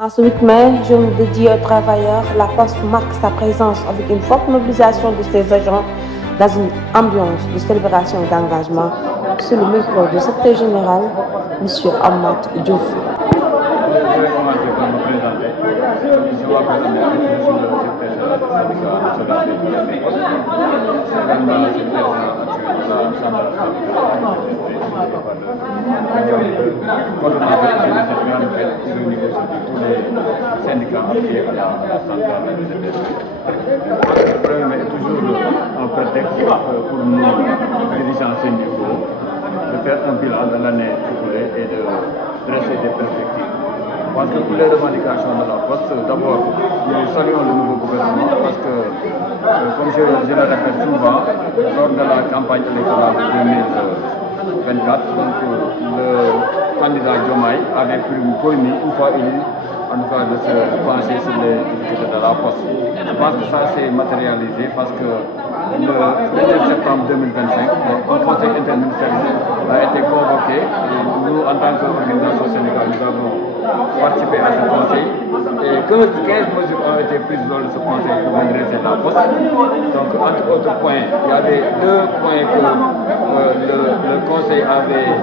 En ce 8 mai, journée dédiée aux travailleurs, la Poste marque sa présence avec une forte mobilisation de ses agents dans une ambiance de célébration et d'engagement. Sur le micro du secrétaire général, M. Ahmad Diouf. Est toujours un prétexte pour nous, dirigeants syndicaux, de faire un bilan de l'année écoulée et de dresser des perspectives. Parce que pour les revendications de la Poste, d'abord, nous saluons le nouveau gouvernement parce que, comme je le répète souvent, lors de la campagne électorale de 2024, donc, le candidat Diomaye avait promis, une fois élu, en tout cas de se pencher sur les difficultés de la Poste. Je pense que ça s'est matérialisé parce que le 1er septembre 2025, un conseil interministériel a été convoqué et nous, en tant qu'organisation syndicale, nous avons participé à ce conseil et 15 mesures ont été prises lors de ce conseil pour redresser la Poste. Donc, entre autres points, il y avait 2 points que le conseil avait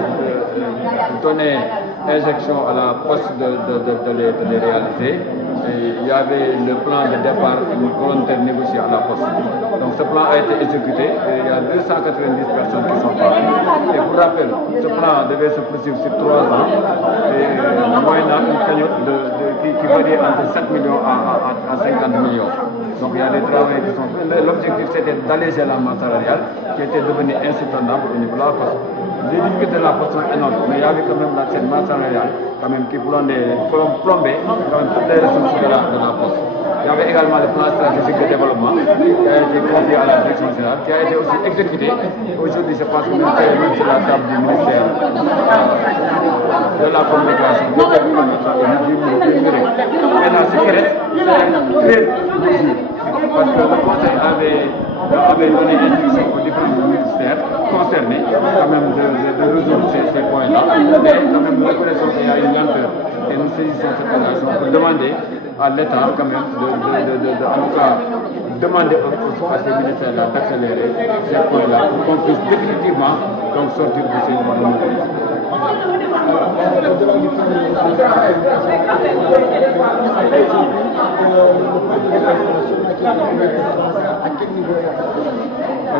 donné injection à la Poste de les réaliser. Et il y avait le plan de départ volontaire négocié à la Poste. Donc ce plan a été exécuté et il y a 290 personnes qui sont parties. Et pour rappel, ce plan devait se poursuivre sur 3 ans et moyennant une cagnotte qui variait entre 7 millions à 50 millions. Donc il y a des travailleurs qui sont faits. L'objectif c'était d'alléger la masse salariale qui était devenue insoutenable au niveau de la Poste. Les difficultés de la Poste sont énormes, mais il y avait quand même cette masse salariale qui plombait quand même toutes les ressources de la Poste. Il y avait également le plan stratégique de développement qui a été confié à la direction générale, qui a été aussi exécuté. Aujourd'hui, je pense que nous sommes sur la table du ministère de la communication. Maintenant, ce qui reste, c'est 13 mesures. Parce que le conseil avait donné instruction aux différents ministères concernés quand même de résoudre ces points-là. Mais quand même, nous reconnaissons qu'il y a une lenteur et nous saisissons cette occasion pour demander à l'État quand même en tout cas demander à ces ministères-là d'accélérer ces points-là pour qu'on puisse définitivement donc sortir de ces moments.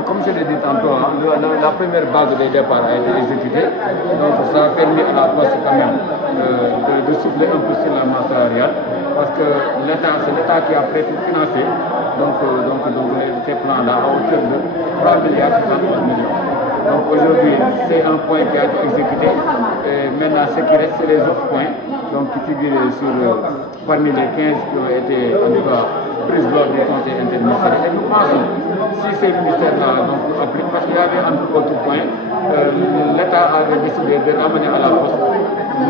Comme je l'ai dit tantôt, la première vague des départs a été exécutée, donc ça a permis à la Poste quand même de souffler un peu sur la masse salariale, parce que c'est l'État qui a préfinancé ces plans-là à hauteur de 3 milliards 60 millions. Donc aujourd'hui, c'est un point qui a été exécuté. Et maintenant, ce qui reste, c'est les autres points qui figuraient parmi les 15 qui ont été en tout cas prises lors du conseil interministériel. Et nous pensons, si ces ministères-là appliquent, parce qu'il y avait entre autres points, l'État avait décidé de ramener à la Poste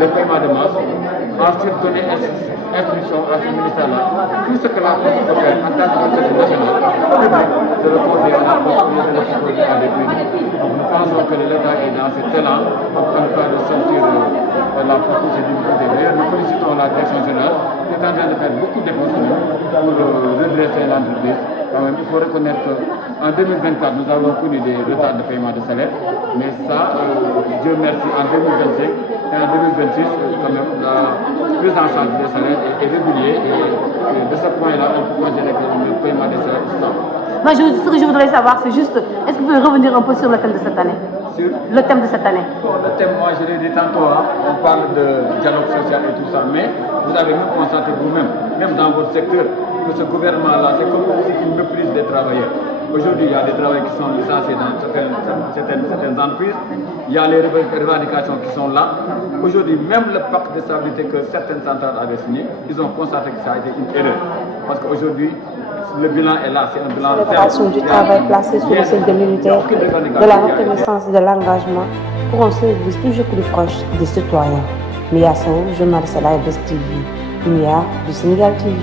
le paiement de masse, ensuite donner instruction à ce ministère-là, tout ce que la Poste peut faire en tant qu'autorité nationale, publique, de le confier à la Poste et de le proposer à des privés. Donc nous pensons que l'État est dans cet élan en train de sortir la Poste de ces difficultés. D'ailleurs, nous félicitons la direction générale qui est en train de faire beaucoup d'efforts pour redresser l'entreprise. Il faut reconnaître qu'en 2024, nous avons connu des retards de paiement de salaire, mais ça, Dieu merci, en 2025 et en 2026, quand même, la prise en charge des salaires est régulier et de ce point-là, on peut considérer que le paiement des salaires est stable. Moi, ce que je voudrais savoir, c'est juste, est-ce que vous pouvez revenir un peu sur le thème de cette année? Sur le thème de cette année. Le thème, moi je l'ai dit tantôt, on parle de dialogue social et tout ça, mais vous avez même constaté vous-même, même dans votre secteur, que ce gouvernement-là, c'est comme si une méprise des travailleurs. Aujourd'hui, il y a des travailleurs qui sont licenciés dans certaines entreprises, il y a les revendications qui sont là. Aujourd'hui, même le pacte de stabilité que certaines centrales avaient signé, ils ont constaté que ça a été une erreur. Parce qu'aujourd'hui, le bilan est là, c'est un bilan de célébration du travail placé sous le signe de l'unité, de la reconnaissance et de l'engagement pour un service toujours plus proche des citoyens. Mia Sow, journaliste à la RDS TV, Mia du Sénégal TV.